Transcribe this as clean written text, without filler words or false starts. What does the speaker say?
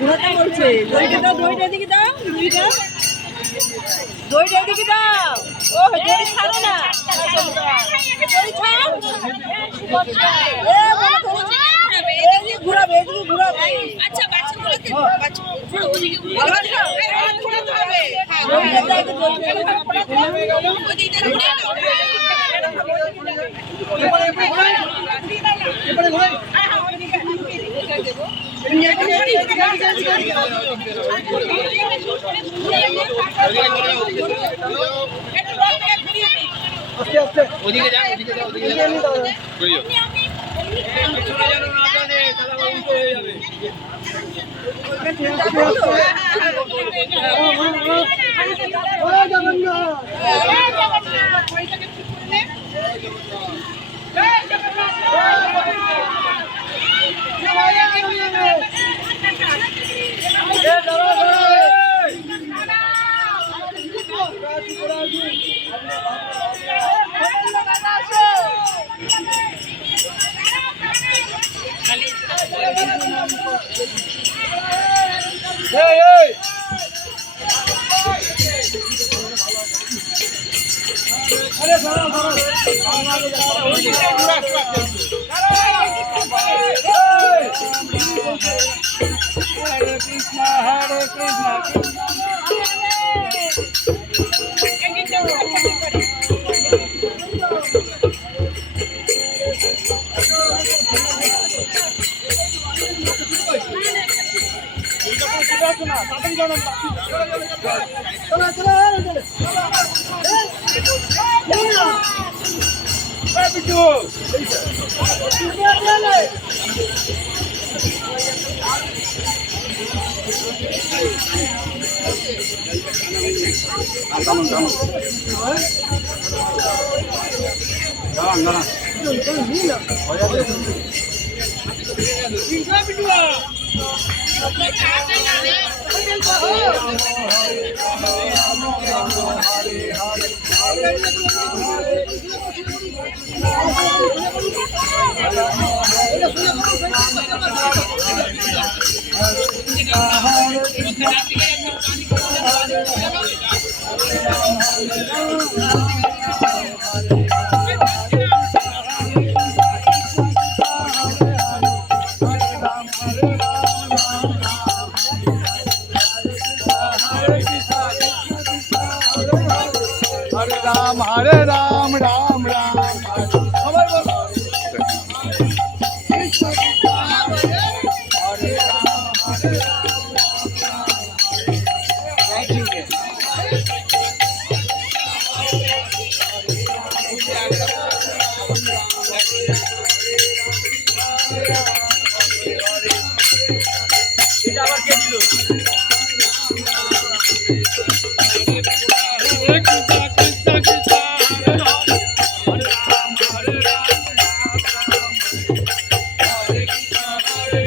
ঘোরাটা বলছে দইটা দাও, দইটা এদিকে দাও, দইটা দইটা এদিকে দাও। ও দই ছাড়ো না, দই ছাড়। এদিকে ঘুরাবে, এদিকে ঘুরাবে। আচ্ছা বাচ্চাগুলোকে ওদিকে ঘুরাতে হবে। আস্তে আস্তে ওদিকে যাও, ওদিকে যাও, ওদিকে যাও, করিও চলে যাও না জানে তাহলে উল্টো হয়ে যাবে। Hare Krishna, Hare Krishna, Hare Ram, Ram Ram, সবাই বলো কৃষ্ণ কৃষ্ণ হরে রাম, হরে এটা আবার কে দিল? Hare